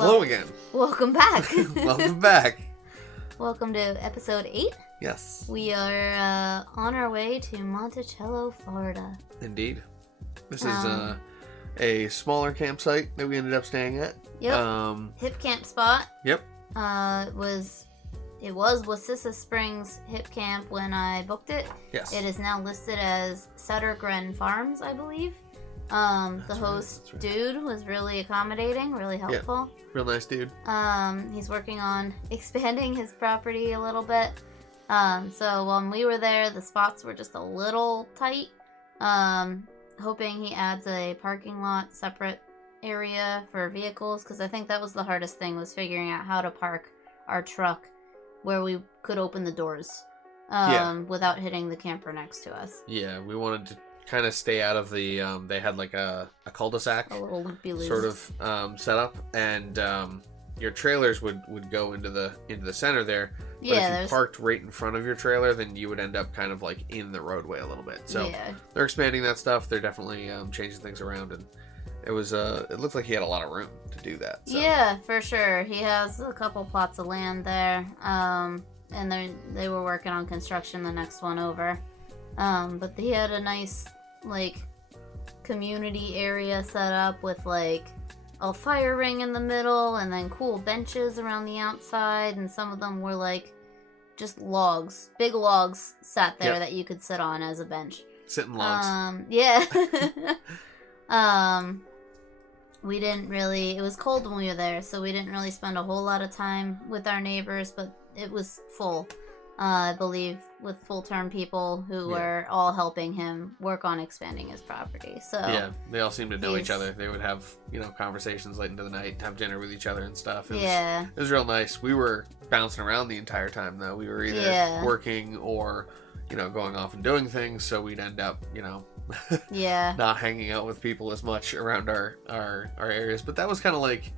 Hello again. Welcome back. Welcome back. Welcome to episode 8. Yes. We are on our way to Monticello, Florida. Indeed. This is a smaller campsite that we ended up staying at. Yep. Hipcamp spot. Yep. It was Wassissa Springs Hipcamp when I booked it. Yes. It is now listed as Settergren Farms, I believe. The host dude was really accommodating, really helpful. Yeah. Real nice dude. He's working on expanding his property a little bit. So when we were there, the spots were just a little tight. Hoping he adds a parking lot separate area for vehicles, because I think that was the hardest thing, was figuring out how to park our truck where we could open the doors without hitting the camper next to us. Yeah, we wanted to kind of stay out of the they had like a cul-de-sac, a little sort of setup, and your trailers would go into the center there. But if you parked right in front of your trailer, then you would end up kind of like in the roadway a little bit. So they're expanding that stuff. They're definitely changing things around, and it was it looked like he had a lot of room to do that. So. Yeah, for sure. He has a couple plots of land there, and they were working on construction the next one over. But he had a nice like community area set up with like a fire ring in the middle, and then cool benches around the outside, and some of them were like just logs, big logs sat there that you could sit on as a bench. Sitting logs. Yeah. We didn't really, it was cold when we were there, so we didn't really spend a whole lot of time with our neighbors, but it was full, I believe, with full-term people who were all helping him work on expanding his property. So yeah, they all seemed to know each other. They would have, conversations late into the night, have dinner with each other and stuff. It was real nice. We were bouncing around the entire time, though. We were either working or, going off and doing things, so we'd end up, not hanging out with people as much around our areas. But that was kind of like,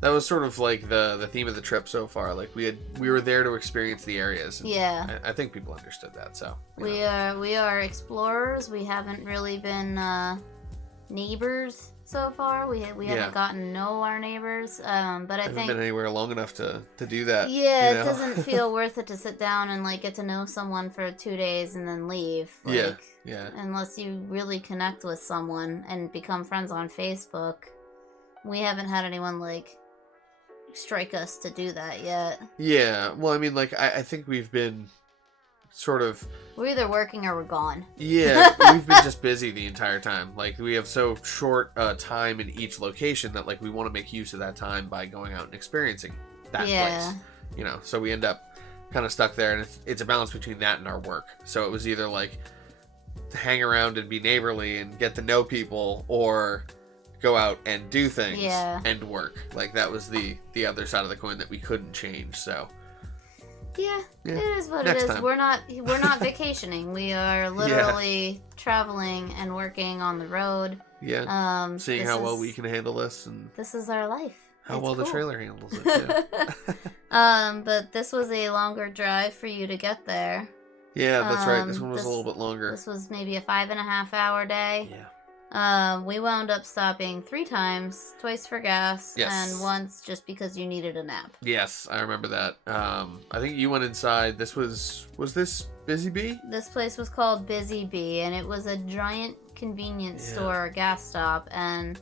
that was sort of like the theme of the trip so far. Like we were there to experience the areas. And I think people understood that. So we are explorers. We haven't really been neighbors so far. We haven't gotten to know our neighbors. But I haven't been anywhere long enough to do that. Yeah, it doesn't feel worth it to sit down and like get to know someone for 2 days and then leave. Like, unless you really connect with someone and become friends on Facebook. We haven't had anyone like strike us to do that yet. Yeah, well, I mean, like, I think we've been sort of... We're either working or we're gone. Yeah, we've been just busy the entire time. Like, we have so short time in each location that, like, we want to make use of that time by going out and experiencing that place. So we end up kind of stuck there, and it's a balance between that and our work. So it was either, like, hang around and be neighborly and get to know people, or go out and do things and work. Like, that was the other side of the coin that we couldn't change. So it is what it is. Time. We're not vacationing. We are literally traveling and working on the road. Seeing how well we can handle this, and this is our life. How well the trailer handles it. But this was a longer drive for you to get there. Yeah, that's right. This one was a little bit longer. This was maybe a 5.5 hour day. We wound up stopping 3 times, twice for gas, and once just because you needed a nap. Yes, I remember that. I think you went inside. Was this Busy Bee? This place was called Busy Bee, and it was a giant convenience store, gas stop, and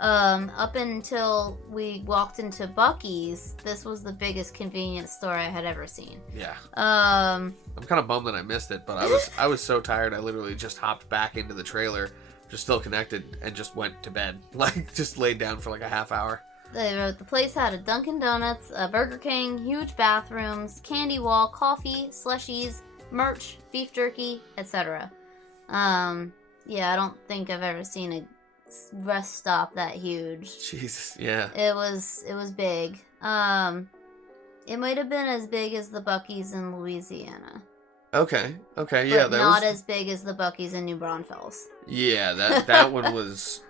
up until we walked into Buc-ee's, this was the biggest convenience store I had ever seen. Yeah. I'm kind of bummed that I missed it, but I was so tired I literally just hopped back into the trailer, just still connected, and just went to bed. Like, just laid down for like a half hour. The place had a Dunkin' Donuts, a Burger King, huge bathrooms, candy wall, coffee, slushies, merch, beef jerky, etc. I don't think I've ever seen a rest stop that huge. Jesus, yeah. It was big. It might have been as big as the Buc-ee's in Louisiana. Okay, yeah. But not as big as the Buc-ee's in New Braunfels. Yeah, that one was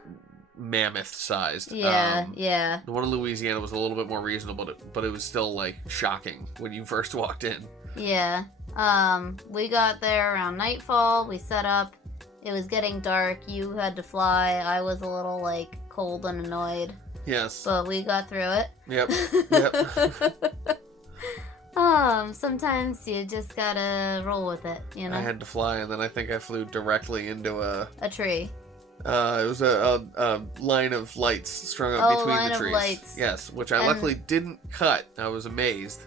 mammoth-sized. Yeah. The one in Louisiana was a little bit more reasonable, but it was still, like, shocking when you first walked in. Yeah. We got there around nightfall. We set up. It was getting dark. You had to fly. I was a little, like, cold and annoyed. Yes. But we got through it. Yep. Yep. Sometimes you just gotta roll with it, you know? I had to fly, and then I think I flew directly into a tree. It was a line of lights strung up between line the trees. Of lights. Yes, which I luckily didn't cut. I was amazed.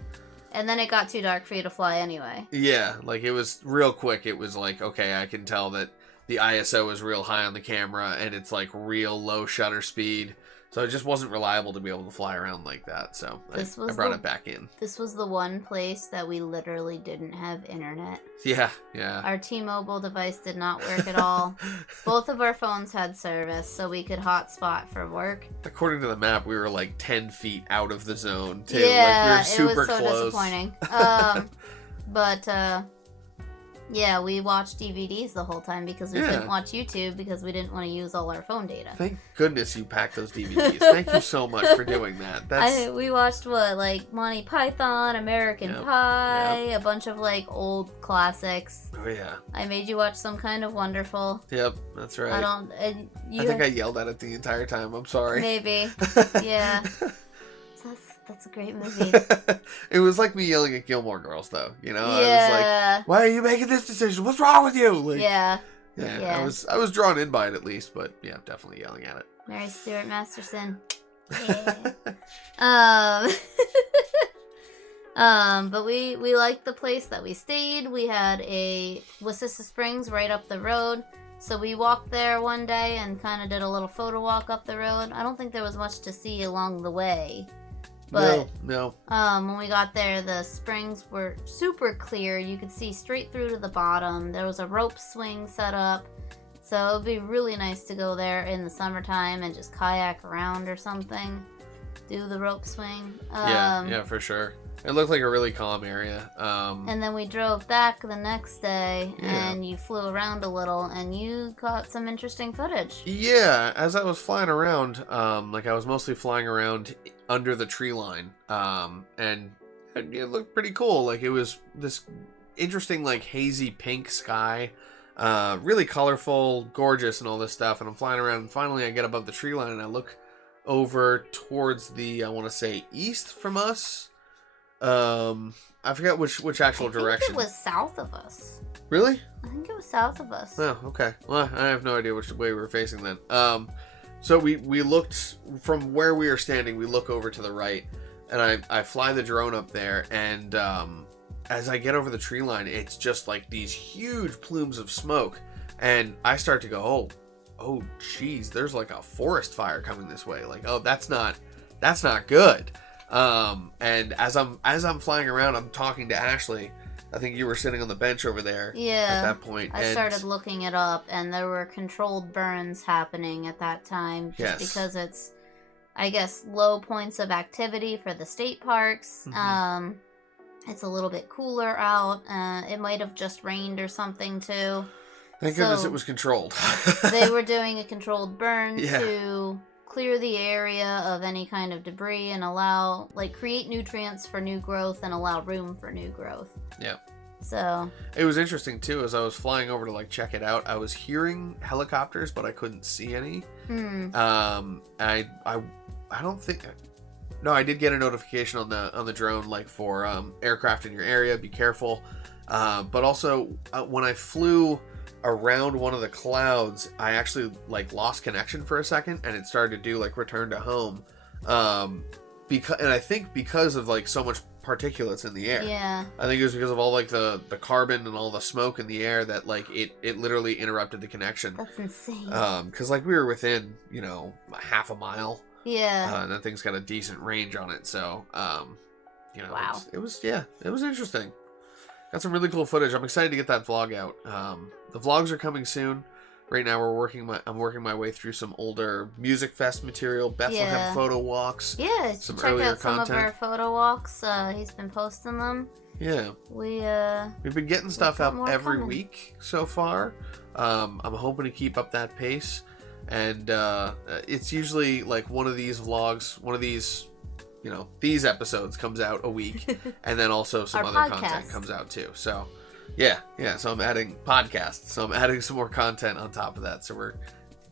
And then it got too dark for you to fly anyway. Yeah, like it was real quick. It was like, okay, I can tell that the ISO is real high on the camera, and it's like real low shutter speed. So it just wasn't reliable to be able to fly around like that. So I brought it back in. This was the one place that we literally didn't have internet. Yeah, yeah. Our T-Mobile device did not work at all. Both of our phones had service, so we could hotspot for work. According to the map, we were like 10 feet out of the zone, too. Yeah, like, we were super it was so close. disappointing. Yeah, we watched DVDs the whole time because we couldn't watch YouTube because we didn't want to use all our phone data. Thank goodness you packed those DVDs. Thank you so much for doing that. We watched like Monty Python, American Pie, a bunch of like old classics. Oh yeah. I made you watch Some Kind of Wonderful. Yep, that's right. I think I yelled at it the entire time. I'm sorry. Maybe. Yeah. That's a great movie. It was like me yelling at Gilmore Girls, though. You know, yeah. I was like, "Why are you making this decision? What's wrong with you?" Like, yeah. I was drawn in by it at least, but yeah, definitely yelling at it. Mary Stuart Masterson. Yeah. But we liked the place that we stayed. We had a Wassissa Springs right up the road. So we walked there one day and kind of did a little photo walk up the road. I don't think there was much to see along the way. But no. When we got there, the springs were super clear. You could see straight through to the bottom. There was a rope swing set up. So it would be really nice to go there in the summertime and just kayak around or something. Do the rope swing. Yeah, for sure. It looked like a really calm area. And then we drove back the next day, and you flew around a little, and you got some interesting footage. Yeah, as I was flying around, I was mostly flying around under the tree line, and it looked pretty cool. Like, it was this interesting, like, hazy pink sky, really colorful, gorgeous, and all this stuff. And I'm flying around, and finally I get above the tree line, and I look over towards the, I want to say, east from us. I forget which actual direction. I think it was south of us. Really? I think it was south of us. Oh, okay. Well, I have no idea which way we were facing then. So we looked from where we were standing. We look over to the right, and I fly the drone up there, and as I get over the tree line, it's just like these huge plumes of smoke, and I start to go, oh, geez, there's like a forest fire coming this way. Like, oh, that's not good. And as I'm flying around, I'm talking to Ashley. I think you were sitting on the bench over there. Yeah. At that point, I started looking it up, and there were controlled burns happening at that time, just because it's, I guess, low points of activity for the state parks. Mm-hmm. It's a little bit cooler out. It might have just rained or something too. Thank goodness it was controlled. They were doing a controlled burn to clear the area of any kind of debris and allow, create nutrients for new growth and allow room for new growth. Yeah. So it was interesting too, as I was flying over to check it out, I was hearing helicopters, but I couldn't see any. I don't think. No, I did get a notification on the drone, for aircraft in your area, be careful. But also when I flew around one of the clouds, I actually lost connection for a second, and it started to do return to home. And I think because of so much particulates in the air. Yeah. I think it was because of all the carbon and all the smoke in the air that it literally interrupted the connection. That's insane. Because we were within half a mile. Yeah. And that thing's got a decent range on it, so wow. It was interesting. Got some really cool footage. I'm excited to get that vlog out. The vlogs are coming soon. Right now I'm working my way through some older Music Fest material, Bethlehem photo walks. Yeah, some check earlier out some content. of our photo walks. He's been posting them. Yeah. We've been getting stuff up every week so far. I'm hoping to keep up that pace. And it's usually one of these vlogs, one of these, these episodes comes out a week, and then also some other content comes out too. So yeah. So I'm adding podcasts. So I'm adding some more content on top of that. So we're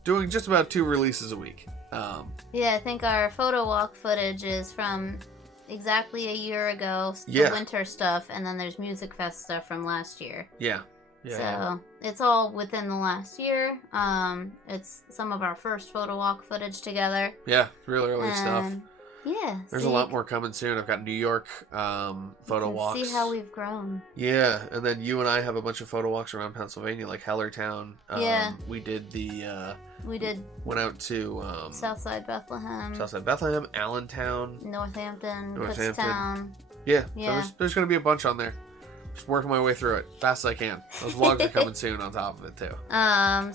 doing just about 2 releases a week. Yeah, I think our photo walk footage is from exactly a year ago. Yeah. The winter stuff, and then there's Music Fest stuff from last year. Yeah. So it's all within the last year. It's some of our first photo walk footage together. Yeah, really early stuff. Yeah. There's a lot more coming soon. I've got New York photo walks. See how we've grown. Yeah, and then you and I have a bunch of photo walks around Pennsylvania, like Hellertown. Yeah. We did went out to Southside Bethlehem, Allentown, Northampton. Kutztown. Yeah. So there's going to be a bunch on there. Just working my way through it fast as I can. Those vlogs are coming soon on top of it too.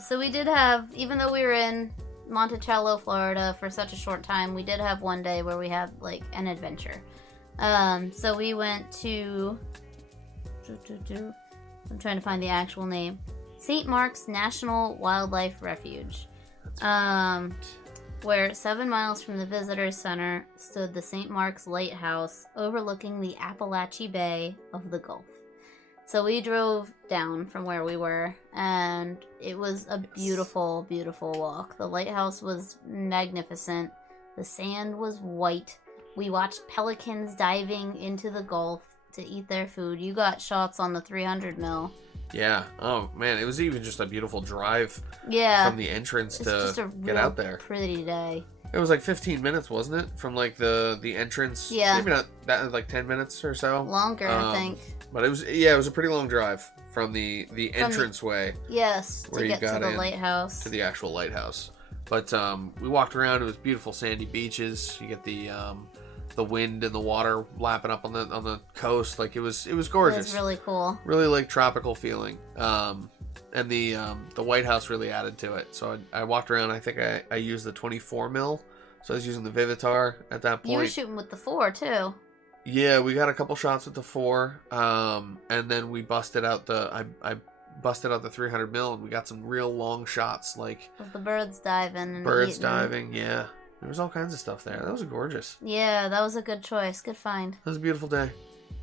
So we did have, even though we were in Monticello, Florida for such a short time, we did have one day where we had like an adventure. So we went to I'm trying to find the actual name. St. Marks National Wildlife Refuge. Where 7 miles from the visitor center stood the St. Marks Lighthouse overlooking the Appalachee Bay of the Gulf. So we drove down from where we were, and it was a beautiful, beautiful walk. The lighthouse was magnificent. The sand was white. We watched pelicans diving into the Gulf to eat their food. You got shots on the 300 mil. Yeah. Oh, man. It was even just a beautiful drive from the entrance to get out there. Pretty day. It was like 15 minutes, wasn't it? From like the entrance. Yeah. Maybe not that, like 10 minutes or so. Longer, I think. But it was a pretty long drive from the entranceway. Yes, to get to the lighthouse. To the actual lighthouse. But we walked around. It was beautiful sandy beaches. You get the wind and the water lapping up on the coast. Like it was gorgeous. It was really cool. Really like tropical feeling. And the White House really added to it. So I walked around. I think I used the 24 mil. So I was using the Vivitar at that point. You were shooting with the 4 too. Yeah, we got a couple shots with the 4, and then we busted out I busted out the 300 mil, and we got some real long shots, like with the birds diving. Yeah. There was all kinds of stuff there. That was gorgeous. Yeah, that was a good choice. Good find. That was a beautiful day.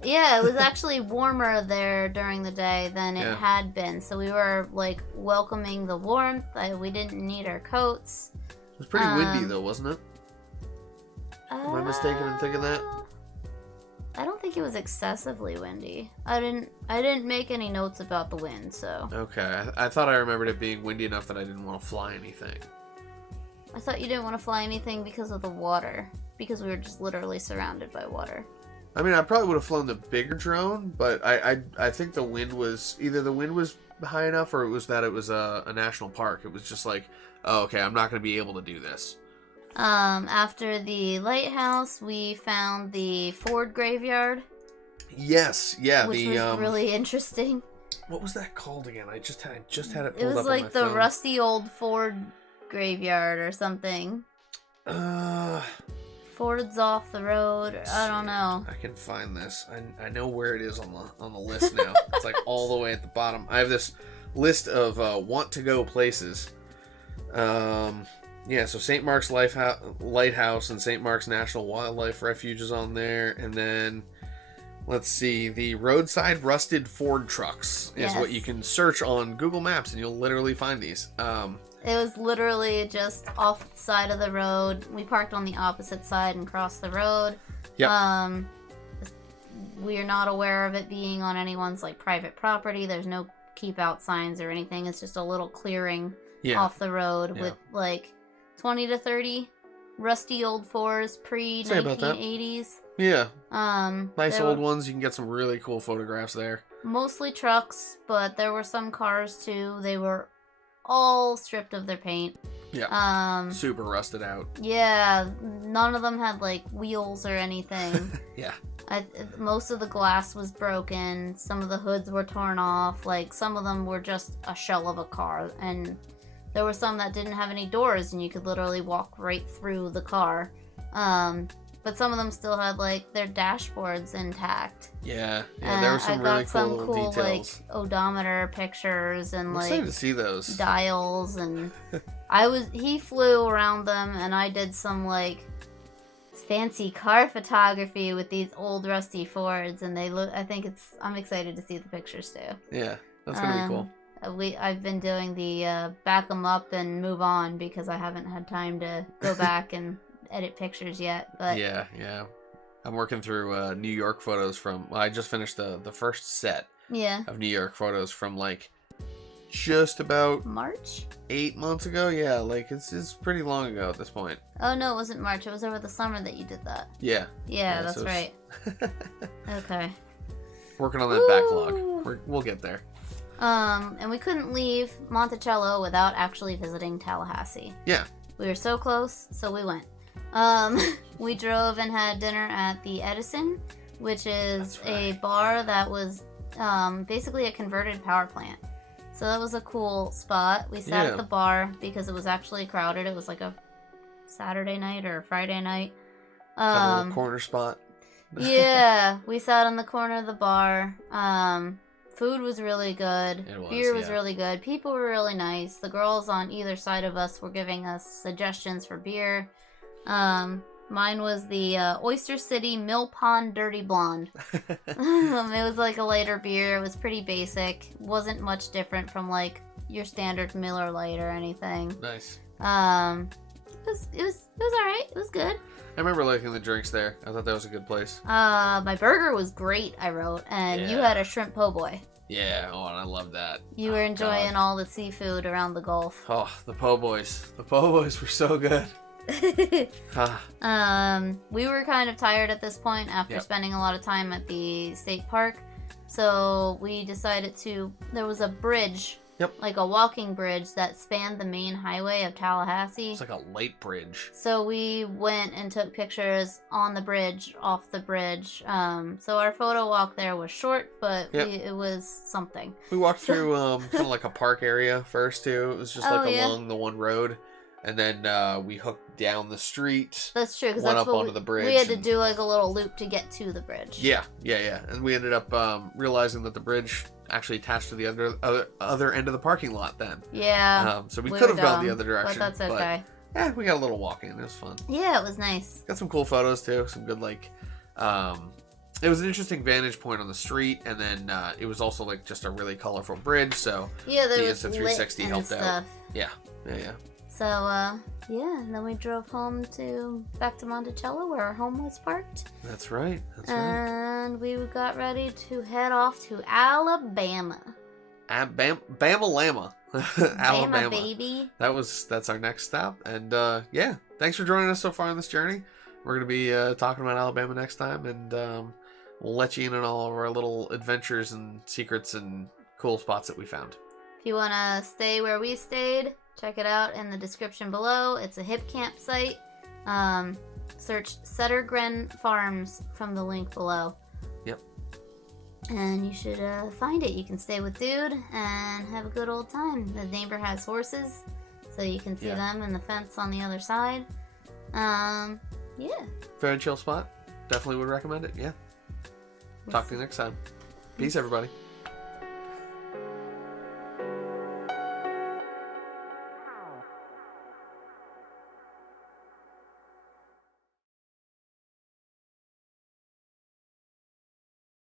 Yeah, it was actually warmer there during the day than it had been, so we were like welcoming the warmth. We didn't need our coats. It was pretty windy though, wasn't it? Am I mistaken in thinking that? I don't think it was excessively windy. I didn't make any notes about the wind, so. Okay, I thought I remembered it being windy enough that I didn't want to fly anything. I thought you didn't want to fly anything because of the water, because we were just literally surrounded by water. I mean, I probably would have flown the bigger drone, but I think the wind was either the wind was high enough, or it was that it was a national park. It was just like, oh, okay, I'm not going to be able to do this. After the lighthouse, we found the Ford graveyard. Yes, yeah, which was really interesting. What was that called again? I just had it pulled up on my phone. It was like the rusty old Ford graveyard or something. Ford's off the road. I don't know. I can find this. I know where it is on the list now. It's like all the way at the bottom. I have this list of want to go places. Yeah, so St. Marks Lighthouse and St. Marks National Wildlife Refuge is on there. And then, let's see, the roadside rusted Ford trucks is what you can search on Google Maps, and you'll literally find these. It was literally just off the side of the road. We parked on the opposite side and crossed the road. Yep. We are not aware of it being on anyone's like private property. There's no keep out signs or anything. It's just a little clearing off the road with like 20 to 30 rusty old Fords pre-1980s. Yeah. Nice old ones. You can get some really cool photographs there. Mostly trucks, but there were some cars too. They were all stripped of their paint. Yeah. Super rusted out. Yeah. None of them had like wheels or anything. Yeah. Most of the glass was broken. Some of the hoods were torn off. Like some of them were just a shell of a car, and there were some that didn't have any doors, and you could literally walk right through the car. But some of them still had like their dashboards intact. Yeah, there were some really cool details. Like odometer pictures and I'm excited to see those dials, and he flew around them, and I did some like fancy car photography with these old rusty Fords, and they look. I'm excited to see the pictures too. Yeah, that's gonna be cool. I've been doing the back them up and move on because I haven't had time to go back and edit pictures yet. But yeah. I'm working through New York photos from. Well, I just finished the first set. Yeah. Of New York photos from like just about March. 8 months ago. Yeah, like it's pretty long ago at this point. Oh no, it wasn't March. It was over the summer that you did that. Yeah. Yeah, that's right. Okay. Working on that backlog. We'll get there. And we couldn't leave Monticello without actually visiting Tallahassee. Yeah. We were so close, so we went. We drove and had dinner at the Edison, which is a bar that was basically a converted power plant. So that was a cool spot. We sat at the bar because it was actually crowded. It was like a Saturday night or a Friday night. A little corner spot. Yeah, we sat on the corner of the bar. Food was really good. Beer was really good. People were really nice. The girls on either side of us were giving us suggestions for beer. Mine was the Oyster City Mill Pond Dirty Blonde. It was like a lighter beer. It was pretty basic. Wasn't much different from like your standard Miller Lite or anything. Nice. It was alright. It was good. I remember liking the drinks there. I thought that was a good place. My burger was great, I wrote, and you had a shrimp po' boy. Yeah, and I love that. You were enjoying all the seafood around the Gulf. Oh, the po' boys. The po' boys were so good. We were kind of tired at this point after spending a lot of time at the state park, so we decided there was a bridge, like a walking bridge that spanned the main highway of Tallahassee. It's like a light bridge. So we went and took pictures on the bridge, off the bridge. So our photo walk there was short, but it was something. We walked through kind of like a park area first too. It was just along the one road. And then we hooked down the street. That's true, because went that's up what onto the bridge. We had to do like a little loop to get to the bridge. Yeah. And we ended up realizing that the bridge actually attached to the other end of the parking lot then. Yeah. So we could have gone the other direction. But that's okay. Yeah, we got a little walking. It was fun. Yeah, it was nice. Got some cool photos too. Some good like. It was an interesting vantage point on the street, and then it was also like just a really colorful bridge. So yeah, there the was Insta360 helped stuff. out. Yeah. So, and then we drove back to Monticello where our home was parked. That's right. And we got ready to head off to Alabama. Bama-lama. Alabama. Baby. That's our next stop. And, thanks for joining us so far on this journey. We're going to be talking about Alabama next time, and we'll let you in on all of our little adventures and secrets and cool spots that we found. If you want to stay where we stayed, check it out in the description below. It's a Hipcamp site. Search Settergren Farms from the link below. Yep. And you should find it. You can stay with Dude and have a good old time. The neighbor has horses, so you can see them and the fence on the other side. Very chill spot. Definitely would recommend it. Yeah. Talk to you next time. Peace, everybody.